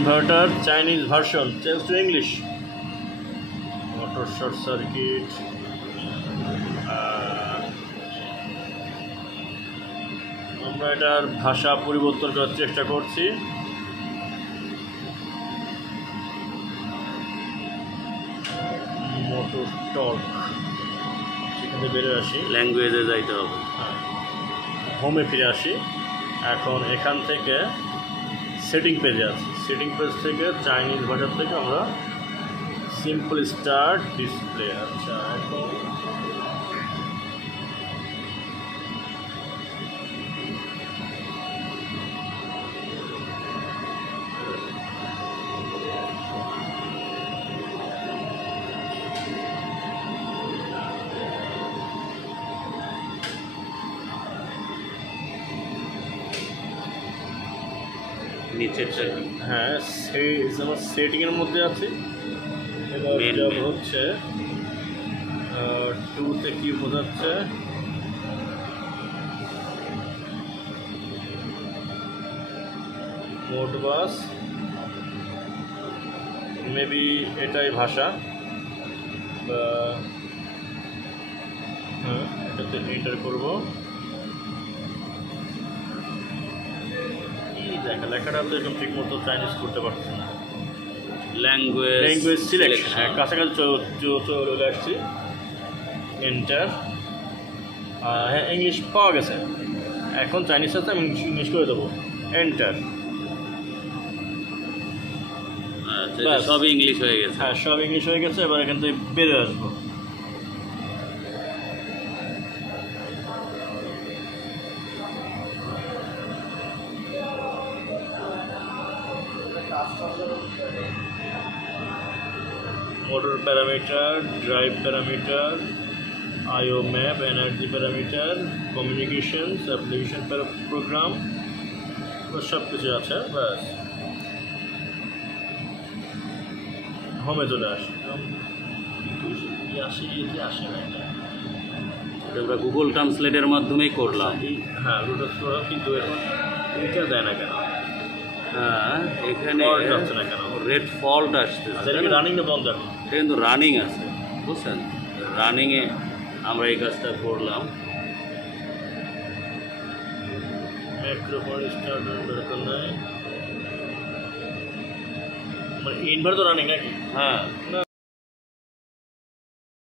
inverter Chinese version change to English motor short circuit আমরা এটার ভাষা পরিবর্তন করার চেষ্টা করছি মোটর টর্ক সেখানে বেরো আসি ল্যাঙ্গুয়েজে যাইতে হবে হোমে ফিরে আসি এখন এখান থেকে সেটিং পেজে আছে সেটিং পেজ থেকে চাইনিজ ভাষার থেকে আমরা সিম্পল স্টার্ট ডিসপ্লে আচ্ছা এখন নিচেরটা হ্যাঁ আমার সেটিংয়ের মধ্যে আছে এবার যাব হচ্ছে 2 কি বোঝাচ্ছে মোড বাস মেবি এটাই ভাষা বা হ্যাঁ এটাতে এন্টার করবো লেখাটা তো একদম ঠিক মতো চাইনিজ করতে পারছি না ল্যাঙ্গুয়েজ সিলেকশন হ্যাঁ কাছাকাছি চলে আসছি এন্টার হ্যাঁ ইংলিশ পাওয়া গেছে এখন চাইনিজ আছে আমি ইংলিশ করে দেবো এন্টার সব ইংলিশ হয়ে গেছে হ্যাঁ সব ইংলিশ হয়ে গেছে এবার এখান থেকে বেরোয় আসবো motor parameter, drive parameter, IO map, energy parameter, communications, application program, सब कुछ আছে বাস হোমে চলে আসে আসে না আমরা গুগল ট্রান্সলেটের মাধ্যমেই করলাম হ্যাঁ রুটার করলাম কিন্তু এখন এটা দেয় না কেন হ্যাঁ এখানে যাচ্ছে না কেন রেড ফল্ট আসতেছে রানিং না বন্ধ এখন এটা কিন্তু রানিং আছে বুঝছেন রানিংয়ে আমরা এই কাজটা করলাম মাইক্রোফোন স্টার্টার দরকার নাই মানে ইনভার্টার রানিং নাকি হ্যাঁ না